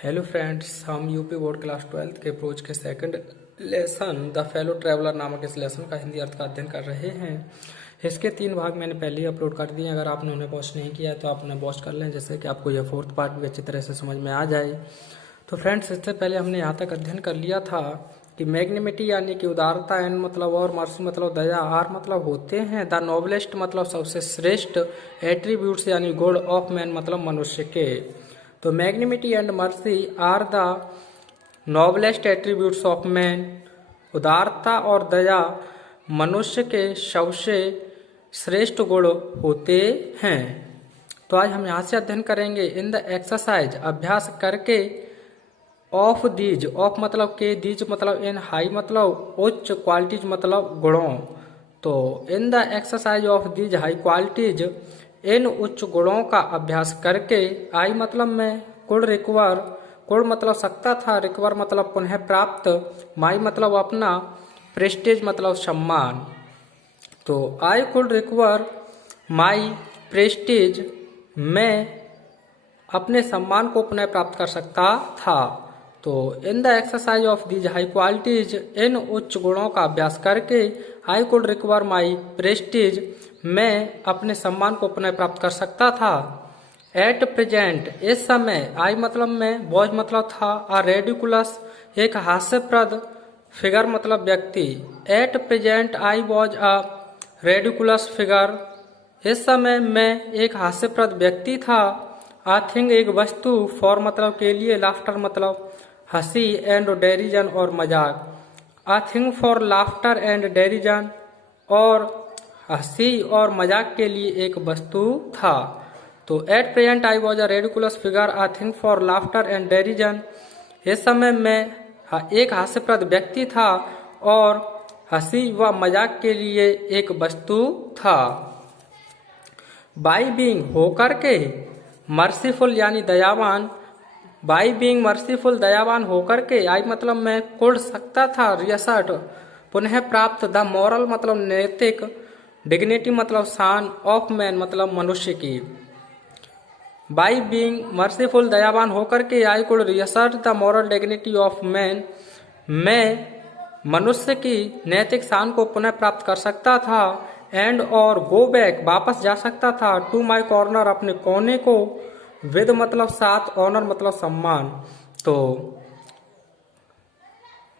Hello friends, हम UP board class 12 के pros के second lesson the fellow traveller नामक इस लेसन का हिंदी अर्थ का अध्ययन कर रहे हैं। इसके 3 भाग मैंने पहले ही अपलोड कर दिए। अगर आपने उन्हें वॉच नहीं किया तो आप उन्हें वॉच कर लें, जिससे कि आपको यह 4th पार्ट भी अच्छी तरह से समझ में आ जाए। तो फ्रेंड्स, इससे पहले हमने यहाँ तक अध्ययन कर लिया था कि मैग्निमिटी यानी कि उदारता, एन मतलब और, मर्सी मतलब दया, आर मतलब होते हैं, द नोबलेस्ट मतलब सबसे श्रेष्ठ, एट्रीब्यूट्स यानी गुण ऑफ मैन मतलब मनुष्य के। तो magnanimity and mercy are the noblest attributes of man. उदारता और दया मनुष्य के सबसे श्रेष्ठ गुण होते हैं। तो आज हम यहाँ से अध्ययन करेंगे इन द एक्सरसाइज, अभ्यास करके, ऑफ दीज, ऑफ मतलब के, दीज मतलब इन, हाई मतलब उच्च, क्वालिटीज मतलब गुणों। तो in the exercise of these high qualities, इन उच्च गुणों का अभ्यास करके, आई मतलब मैं कुल रिकवर, कुल मतलब सकता था, रिकवर मतलब पुनः प्राप्त, माई मतलब अपना, प्रेस्टीज मतलब सम्मान। तो आई कुड रिकवर माई प्रेस्टीज, मैं अपने सम्मान को पुनः प्राप्त कर सकता था। तो in the exercise of these high qualities, इन उच्च गुणों का अभ्यास करके, I could recover my prestige, मैं अपने सम्मान को पुनः प्राप्त कर सकता था। एट प्रेजेंट, इस समय, आई मतलब मैं, वॉज मतलब था, आ रेडिकुलस एक हास्यप्रद, फिगर मतलब व्यक्ति। Eight present I was a ridiculous figure, इस समय मैं एक हास्यप्रद व्यक्ति था। आ थिंग एक वस्तु, फॉर मतलब के लिए, लाफ्टर मतलब हंसी, एंड डेरिजन और मजाक। आ थिंग फॉर लाफ्टर एंड डेरिजन, और हंसी और मजाक के लिए एक वस्तु था। तो at present I was a ridiculous figure, a thing for laughter and derision, इस समय मैं एक हास्यप्रद व्यक्ति था और हंसी व मजाक के लिए एक वस्तु था। बाई बीइंग होकर के, मर्सीफुल यानी दयावान, बाई बीइंग मर्सीफुल दयावान होकर के, आई मतलब मैं कुड़ सकता था, रियसर्ट पुनः प्राप्त, द मॉरल मतलब नैतिक, डिग्निटी मतलब शान, ऑफ मैन मतलब मनुष्य की। बाई बीइंग मर्सीफुल दयावान होकर के, I could reassert the moral dignity of man, मैं मनुष्य की नैतिक शान को पुनः प्राप्त कर सकता था। एंड और गो बैक वापस जा सकता था, टू माई कॉर्नर अपने कोने को, विद मतलब साथ, ऑनर मतलब सम्मान। तो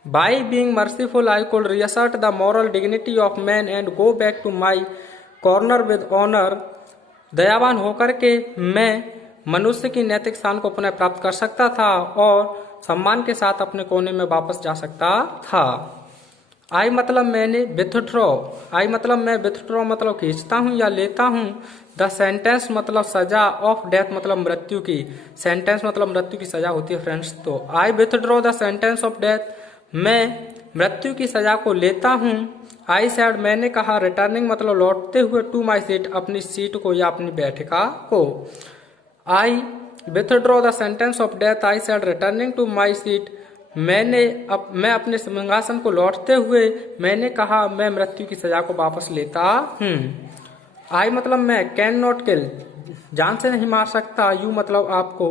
by being merciful I could reassert the moral dignity of man and go back to my corner with honour, दयावान होकर के मैं मनुष्य की नैतिक शान को पुनः प्राप्त कर सकता था और सम्मान के साथ अपने कोने में वापस जा सकता था। आई मतलब मैंने, विथड्रॉ, आई मतलब मैं, विथड्रॉ मतलब खींचता हूँ या लेता हूँ, द सेंटेंस मतलब सजा, ऑफ डेथ मतलब मृत्यु की, सेंटेंस मतलब मृत्यु की सजा होती है फ्रेंड्स। तो I withdraw the sentence of death, मैं मृत्यु की सजा को लेता हूँ। आई सैड मैंने कहा, रिटर्निंग मतलब लौटते हुए, टू माई सीट अपनी सीट को या अपनी बैठका को। I withdraw the sentence of death, I said returning to my seat, मैं अपने सिंहासन को लौटते हुए, मैंने कहा मैं मृत्यु की सजा को वापस लेता हूँ। आई मतलब मैं, कैन नॉट किल जान से नहीं मार सकता, यू मतलब आपको,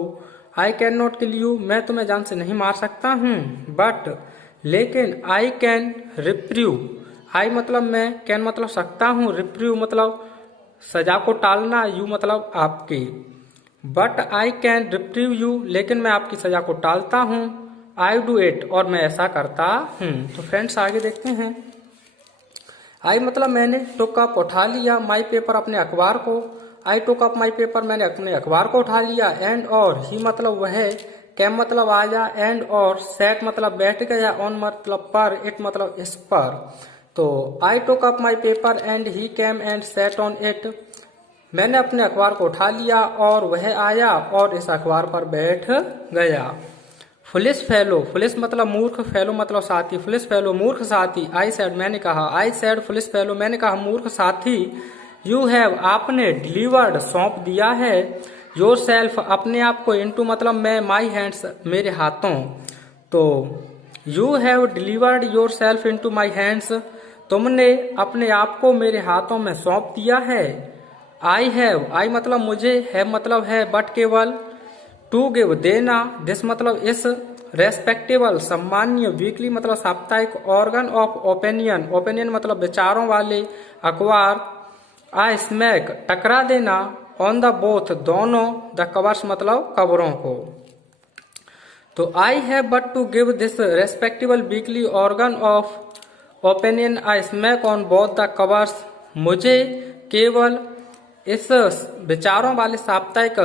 आई कैन नॉट किल यू मैं तुम्हें जान से नहीं मार सकता हूँ, बट लेकिन, आई कैन रिप्रीव, आई मतलब मैं, कैन मतलब सकता हूँ, रिप्रीव मतलब सजा को टालना, यू मतलब आपकी, but I can reprieve you लेकिन मैं आपकी सजा को टालता हूँ। आई डू इट और मैं ऐसा करता हूँ। तो फ्रेंड्स आगे देखते हैं। आई मतलब मैंने, टुक अप उठा लिया, माई पेपर अपने अखबार को, आई टुक अप माई पेपर मैंने अपने अखबार को उठा लिया। एंड और, ही मतलब वह, कैम मतलब आया, एंड और, सेट मतलब बैठ गया, ऑन मतलब पर, इट मतलब इस पर। तो I took up my paper and he came and sat on it, मैंने अपने अखबार को उठा लिया और वह आया और इस अखबार पर बैठ गया। फुलिश फेलो, फुलिश मतलब मूर्ख, फेलो मतलब साथी, फुलिश फेलो मूर्ख साथी। आई सैड मैंने कहा, आई सैड फुलिश फेलो मैंने कहा मूर्ख साथी। यू हैव आपने, डिलीवर्ड सौंप दिया है, योर सेल्फ अपने आप को, इनटू मतलब मैं, माई हैंड्स मेरे हाथों। तो you have delivered your self into my hands, तुमने अपने आप को मेरे हाथों में सौंप दिया है। आई हैव, आई मतलब मुझे, हैव मतलब है, बट केवल, टू गिव देना, दिस मतलब इस, रेस्पेक्टेबल सम्मान्य, वीकली मतलब साप्ताहिक, ऑर्गन ऑफ ओपिनियन, ओपिनियन मतलब विचारों वाले अखबार, आ स्मैक टकरा देना, ऑन द बोथ दोनों, द कवर्स मतलब खबरों को। तो I have but to give this respectable weekly organ of opinion a smack on both the covers, मुझे केवल इस विचारों वाले साप्ताहिक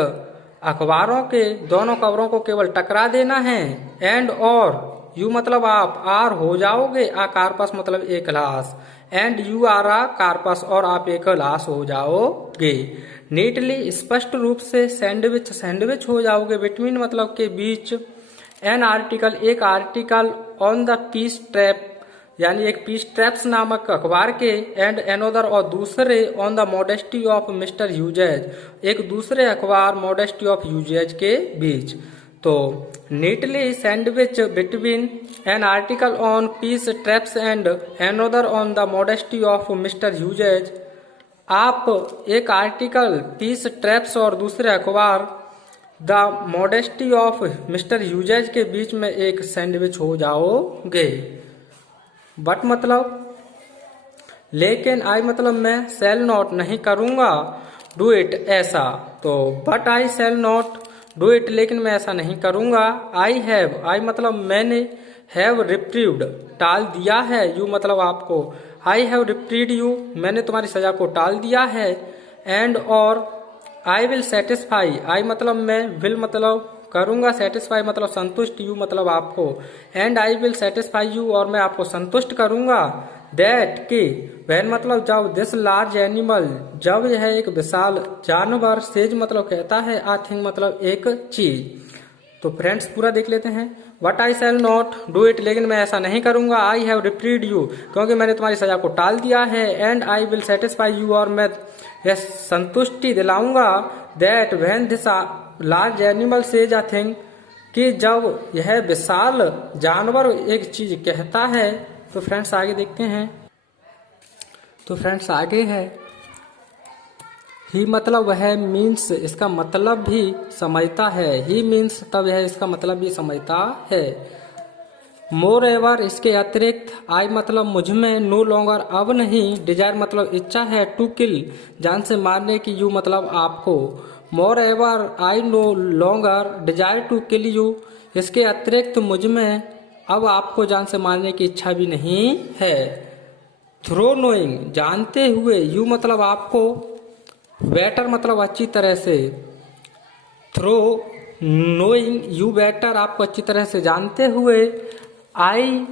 अखबारों के दोनों कवरों को केवल टकरा देना है। एंड और यू मतलब आप, आर हो जाओगे, आ कार्पस मतलब एक लाश, and you are a corpus और आप एक लाश हो जाओगे। नीटली स्पष्ट रूप से, सैंडविच सैंडविच हो जाओगे, बिटवीन मतलब के बीच, एन आर्टिकल एक article, on the peace trap यानी एक पीस ट्रैप्स नामक अखबार के, एंड एनोदर और दूसरे, on the modesty of mister Hughes एक दूसरे अखबार मॉडेस्टी ऑफ ह्यूजेज के बीच। तो neatly sandwich between an article on peace traps and another on the modesty of mister Hughes, आप एक आर्टिकल पीस ट्रैप्स और दूसरे अखबार the modesty of mister Hughes के बीच में एक सैंडविच हो जाओगे। बट मतलब लेकिन, आई मतलब मैं, सेल नॉट नहीं करूंगा, डू इट ऐसा। तो but I shall not do it लेकिन मैं ऐसा नहीं करूंगा। आई हैव, आई मतलब मैंने, हैव रिप्रीव्ड टाल दिया है, यू मतलब आपको, आई हैव रिप्रीड यू मैंने तुम्हारी सजा को टाल दिया है। एंड और आई विल सेटिस्फाई, आई मतलब मैं, विल मतलब करूंगा, सेटिस्फाई मतलब संतुष्ट, यू मतलब आपको, and I will satisfy you और मैं आपको संतुष्ट करूंगा। दैट कि, वैन मतलब जब, दिस लार्ज एनिमल जब यह एक विशाल जानवर, सेज मतलब कहता है, आ थिंग मतलब एक चीज। तो फ्रेंड्स पूरा देख लेते हैं। What I shall not do it लेकिन मैं ऐसा नहीं करूंगा। आई हैव रिप्रीड यू क्योंकि मैंने तुम्हारी सजा को टाल दिया है। And I will satisfy you और मैं यह संतुष्टि दिलाऊंगा। That when this large animal says a thing कि जब यह विशाल जानवर एक चीज कहता है। तो फ्रेंड्स आगे देखते हैं। तो फ्रेंड्स आगे है ही मतलब वह मीन्स इसका मतलब भी समझता है। ही मीन्स तब यह इसका मतलब भी समझता है। मोर एवर इसके अतिरिक्त आई मतलब मुझ में नो लॉन्गर अब नहीं। डिजायर मतलब इच्छा है। टू किल जान से मारने की। यू मतलब आपको। Moreover I no longer desire to kill you इसके अतिरिक्त मुझ में अब आपको जान से मारने की इच्छा भी नहीं है। थ्रो नोइंग जानते हुए। यू मतलब आपको। बेटर मतलब अच्छी तरह से। थ्रो नोइंग यू बेटर आपको अच्छी तरह से जानते हुए। आई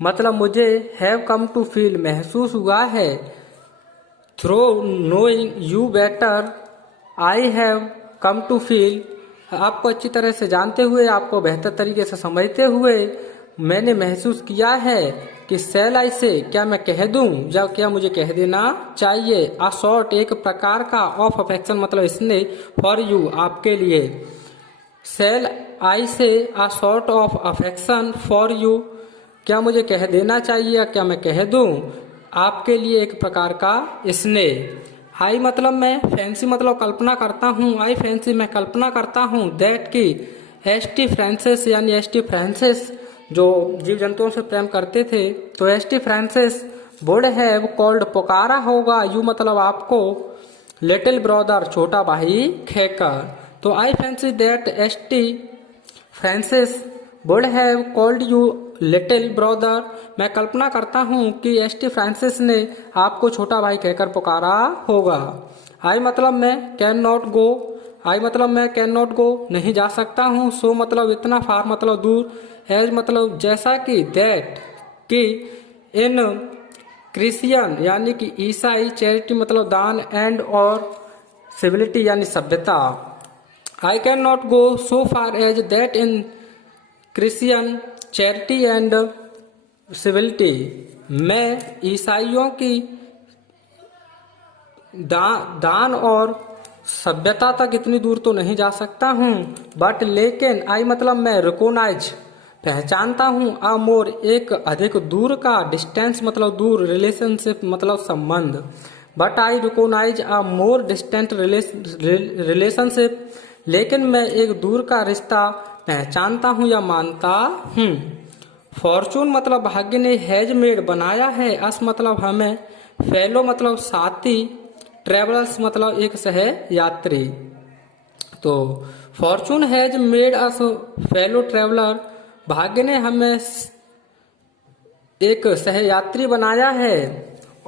मतलब मुझे हैव कम टू फील महसूस हुआ है। Through knowing you better I have come to feel आपको अच्छी तरह से जानते हुए, आपको बेहतर तरीके से समझते हुए मैंने महसूस किया है कि सेल आई से क्या मैं कह दूं या क्या मुझे कह देना चाहिए। अ सॉर्ट एक प्रकार का ऑफ अफेक्शन मतलब स्नेह फॉर यू आपके लिए। सेल आई से a sort of affection for you क्या मुझे कह देना चाहिए या क्या मैं कह दूं आपके लिए एक प्रकार का स्नेह। आई मतलब मैं, फैंसी मतलब कल्पना करता हूँ। आई फैंसी मैं कल्पना करता हूँ। दैट की एस.टी. फ्रांसिस यानी एस.टी. फ्रांसिस जो जीव जंतुओं से प्रेम करते थे तो ST. Francis would have called पुकारा होगा। यू मतलब आपको लिटिल ब्रदर छोटा भाई कहकर। तो I fancy that ST. Francis would have called you little brother मैं कल्पना करता हूँ कि एस.टी. फ्रांसिस ने आपको छोटा भाई कहकर पुकारा होगा। आई मतलब मैं, कैन नॉट गो आई मतलब मैं कैन नॉट गो नहीं जा सकता हूँ। सो मतलब इतना, फार मतलब दूर, एज मतलब जैसा कि, दैट कि, इन क्रिश्चियन यानी कि ईसाई, चैरिटी मतलब दान, एंड और सिविलिटी यानी सभ्यता। I can not go so far as that in Christian charity and civility मैं ईसाइयों की दान और सभ्यता तक इतनी दूर तो नहीं जा सकता हूँ। बट लेकिन, आई मतलब मैं, रिकॉग्नाइज पहचानता हूँ। आ मोर एक अधिक दूर का, डिस्टेंस मतलब दूर, रिलेशनशिप मतलब संबंध। But I recognize a more distant relationship लेकिन मैं एक दूर का रिश्ता पहचानता हूँ या मानता हूँ। फॉर्चून मतलब भाग्य ने, हैज मेड बनाया है, अस मतलब हमें, फेलो मतलब साथी, ट्रेवलर्स मतलब एक सह यात्री। तो Fortune has made us fellow traveller, भाग्य ने हमें एक सहयात्री बनाया है।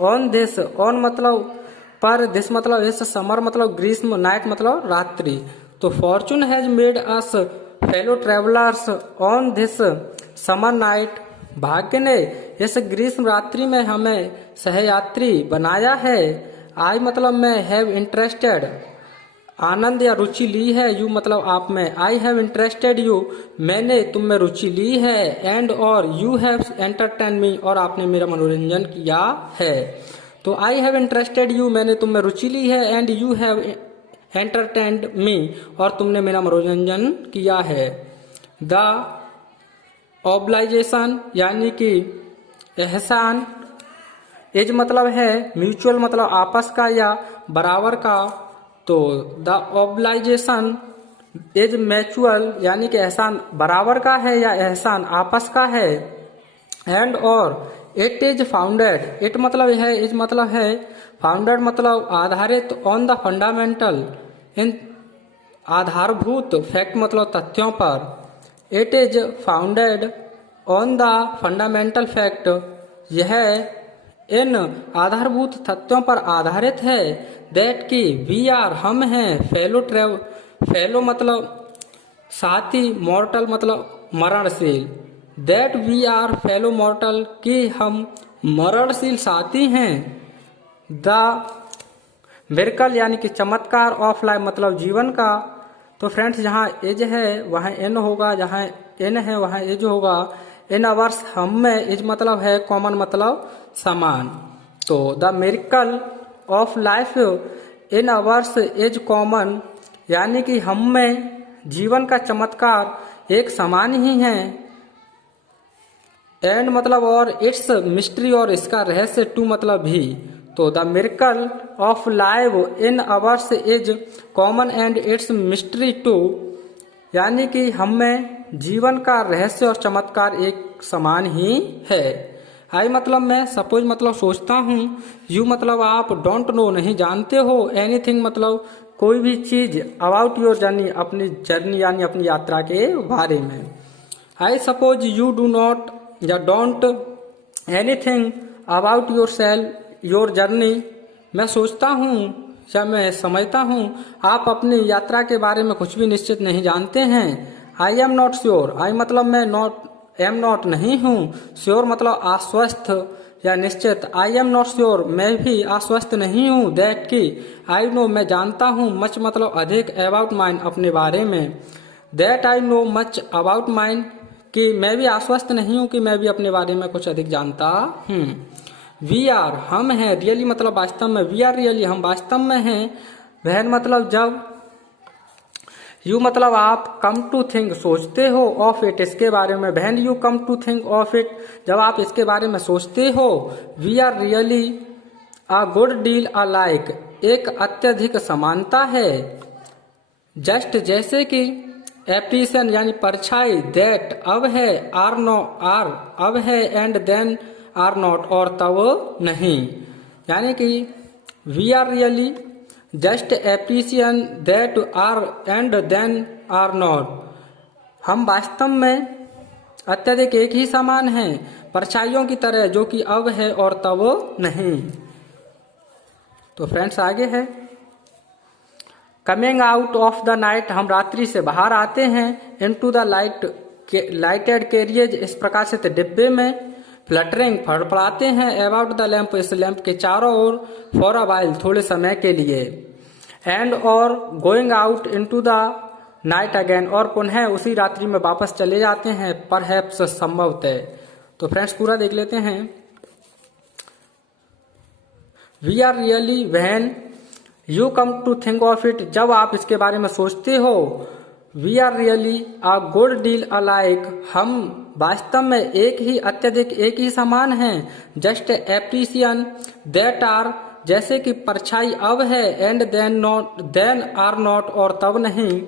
ऑन दिस, ऑन मतलब पर, दिस मतलब इस, समर मतलब ग्रीष्म, नाइट मतलब रात्रि। तो Fortune has made us fellow travellers on this summer night, भाग्य ने इस ग्रीष्म रात्रि में हमें सहयात्री बनाया है। आई मतलब मैं, हैव इंटरेस्टेड आनंद या रुचि ली है, यू मतलब आप में, आई हैव इंटरेस्टेड यू मैंने तुम में रुचि ली है, एंड और यू हैव एंटरटेन मी और आपने मेरा मनोरंजन किया है। तो आई हैव इंटरेस्टेड यू मैंने तुम में रुचि ली है, एंड यू हैव एंटरटेन्ड मी और तुमने मेरा मनोरंजन किया है। द ऑब्लाइजेशन यानी कि एहसान, एज मतलब है म्यूचुअल मतलब आपस का या बराबर का, तो द ऑब्लाइजेशन इज म्यूचुअल यानी कि एहसान बराबर का है या एहसान आपस का है। एंड और इट इज फाउंडेड, इट मतलब है, इज मतलब है, फाउंडेड मतलब आधारित, ऑन द फंडामेंटल इन आधारभूत, फैक्ट मतलब तथ्यों पर। It is founded on the fundamental fact, यह इन आधारभूत तथ्यों पर आधारित है। दैट की वी आर हम हैं, फेलो मतलब साथी, मॉर्टल मतलब मरणशील। That we are fellow mortal कि हम मरणशील साथी हैं। द मिरेकल यानी कि चमत्कार, ऑफ लाइफ मतलब जीवन का। तो फ्रेंड्स जहाँ एज है वहाँ एन होगा, जहाँ एन है वहाँ एज होगा। इन अवर्स हम में, एज मतलब है कॉमन मतलब समान। तो the miracle of life in ours as common यानी कि हम में जीवन का चमत्कार एक समान ही है। एंड मतलब और, इट्स मिस्ट्री और इसका रहस्य, टू मतलब भी। तो the miracle of life in ours is common and its mystery too यानी कि हम में जीवन का रहस्य और चमत्कार एक समान ही है। आई मतलब मैं, सपोज मतलब सोचता हूँ, यू मतलब आप, डोंट नो नहीं जानते हो, एनीथिंग मतलब कोई भी चीज, अबाउट योर जर्नी अपनी जर्नी यानी अपनी यात्रा के बारे में। I suppose you do not या don't anything about yourself your journey, मैं सोचता हूँ या मैं समझता हूँ आप अपनी यात्रा के बारे में कुछ भी निश्चित नहीं जानते हैं। आई एम नॉट श्योर, आई मतलब मैं, नॉट एम नॉट नहीं हूँ, श्योर मतलब आश्वस्त या निश्चित। आई एम नॉट श्योर मैं भी आश्वस्त नहीं हूँ। दैट की आई नो मैं जानता हूँ, मच मतलब अधिक, अबाउट माइंड अपने बारे में। That I know much about mind कि मैं भी आश्वस्त नहीं हूँ कि मैं भी अपने बारे में कुछ अधिक जानता हूँ। वी आर हम हैं, रियली मतलब वास्तव में, वी आर रियली हम वास्तव में हैं। वहन मतलब जब, यू मतलब आप, कम टू थिंक सोचते हो, ऑफ इट इसके बारे में। When you come to think of it जब आप इसके बारे में सोचते हो। We are really a good deal alike एक अत्यधिक समानता है। जस्ट जैसे कि, एप्रीसिएशन यानी परछाई, दैट अब है, आर नो आर अब है, एंड देन आर नॉट और तब नहीं। यानी कि we are really just appreciation that are and then are not, हम वास्तव में अत्यधिक एक ही समान हैं, परछाइयों की तरह जो कि अब है और तब नहीं। तो फ्रेंड्स आगे है, coming out of the night हम रात्रि से बाहर आते हैं, इनटू द लाइटेड कैरियज इस प्रकाशित डिब्बे में, फ्लटरिंग फड़फड़ाते हैं, अबाउट द लैंप इस लैंप के चारों ओर, फॉर अ वाइल थोड़े समय के लिए, एंड और going out into the night again और पुनः उसी रात्रि में वापस चले जाते हैं, परहैप्स संभवतः। तो फ्रेंड्स पूरा देख लेते हैं। We are really when you come to think of it जब आप इसके बारे में सोचते हो। We are really a good deal alike हम वास्तव में एक ही अत्यधिक एक ही समान हैं। जस्ट एप्रीसिएशन दैट आर जैसे कि परछाई अब है, एंड देन आर नॉट और तब नहीं,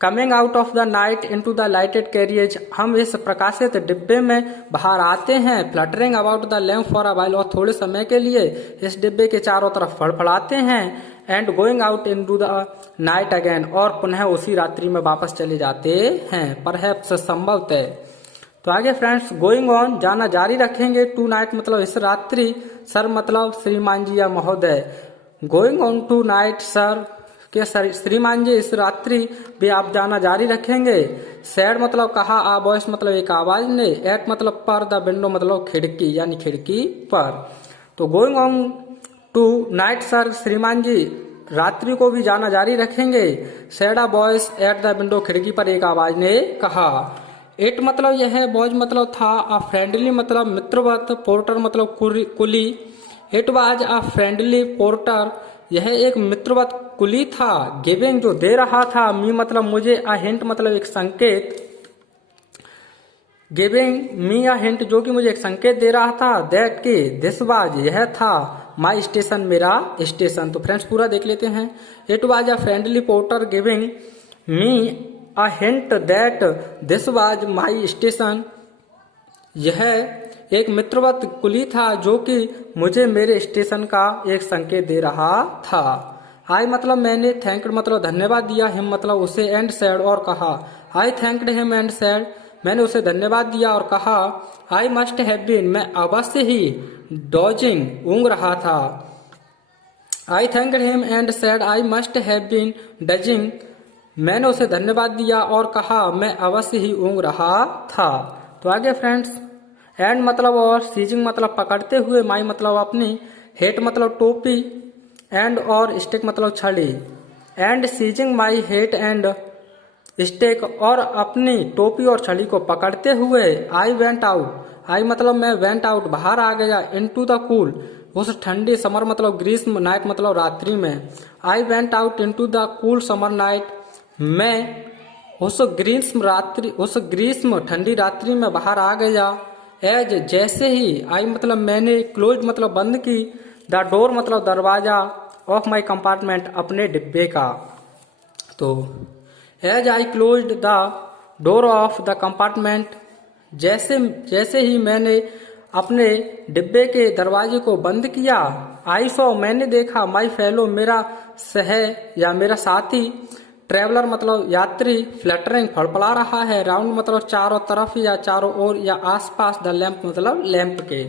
coming out of the night into the lighted carriage हम इस प्रकाशित डिब्बे में बाहर आते हैं, fluttering about the lamp for a while और थोड़े समय के लिए इस डिब्बे के चारों तरफ फड़फड़ाते हैं, and going out into the night again और पुनः उसी रात्रि में वापस चले जाते हैं, परहैप्स संभवतः। तो आगे फ्रेंड्स गोइंग ऑन जाना जारी रखेंगे, टू नाइट मतलब इस रात्रि, सर मतलब श्रीमान जी या महोदय, going on tonight sir के श्रीमान जी इस रात्रि भी आप जाना जारी रखेंगे, सैड मतलब कहा, आ वॉइस मतलब एक आवाज ने, एट मतलब पर, द विंडो मतलब खिड़की यानी खिड़की पर। तो going on tonight sir श्रीमान जी रात्रि को भी जाना जारी रखेंगे, said a voice at the window खिड़की पर एक आवाज ने कहा। इट मतलब यह, बॉयज मतलब था, अ फ्रेंडली मतलब मित्रवत, पोर्टर मतलब कुली, it was a friendly porter यह एक मित्रवत कुली था, गिविंग जो दे रहा था, मी मतलब मुझे, अ हिंट मतलब एक संकेत, गिविंग मी अ हिंट जो कि मुझे एक संकेत दे रहा था, दैट कि दिस वाज यह था, माई स्टेशन मेरा स्टेशन। तो फ्रेंड्स पूरा देख लेते हैं। It was a friendly porter giving me a hint that this was my station, यह एक मित्रवत कुली था जो कि मुझे मेरे स्टेशन का एक संकेत दे रहा था। आई मतलब मैंने, थैंक मतलब धन्यवाद दिया, हिम मतलब उसे, एंड सैड और कहा, आई थैंक्ड हिम एंड सैड मैंने उसे धन्यवाद दिया और कहा, आई मस्ट हैव बीन मैं अवश्य ही, डॉजिंग ऊँग रहा था, I thanked him and said I must have been dozing मैंने उसे धन्यवाद दिया और कहा मैं अवश्य ही ऊँग रहा था। तो आगे फ्रेंड्स एंड मतलब और, सीजिंग मतलब पकड़ते हुए, माई मतलब अपनी, हेट मतलब टोपी, एंड और स्टेक मतलब छड़ी, and seizing my hat and stake और अपनी टोपी और छड़ी को पकड़ते हुए, आई वेंट आउट, आई मतलब मैं, वेंट आउट बाहर आ गया, इनटू द कूल उस ठंडी, समर मतलब ग्रीष्म, नाइट मतलब रात्रि में, I went out into the cool summer night मैं उस ग्रीष्म ठंडी रात्रि में बाहर आ गया, एज जैसे ही, आई मतलब मैंने, क्लोज मतलब बंद की, द डोर मतलब दरवाजा, ऑफ माई कंपार्टमेंट अपने डिब्बे का। तो as I close the door of the compartment जैसे ही मैंने अपने डिब्बे के दरवाजे को बंद किया, आई सॉ मैंने देखा, माई फेलो मेरा सह या मेरा साथी, ट्रेवलर मतलब यात्री, फ्लटरिंग फड़फड़ा रहा है, राउंड मतलब चारों तरफ या चारों ओर या आसपास, द लैंप मतलब लैंप के,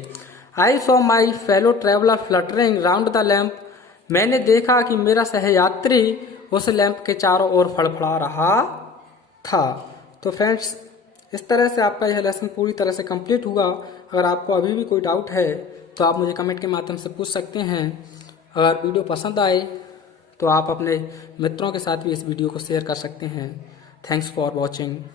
I saw my fellow traveller fluttering round the lamp मैंने देखा कि मेरा सहयात्री उस लैंप के चारों ओर फड़फड़ा रहा था। तो फ्रेंड्स इस तरह से आपका यह लेसन पूरी तरह से कंप्लीट हुआ। अगर आपको अभी भी कोई डाउट है तो आप मुझे कमेंट के माध्यम से पूछ सकते हैं। अगर वीडियो पसंद आए तो आप अपने मित्रों के साथ भी इस वीडियो को शेयर कर सकते हैं। Thanks for watching.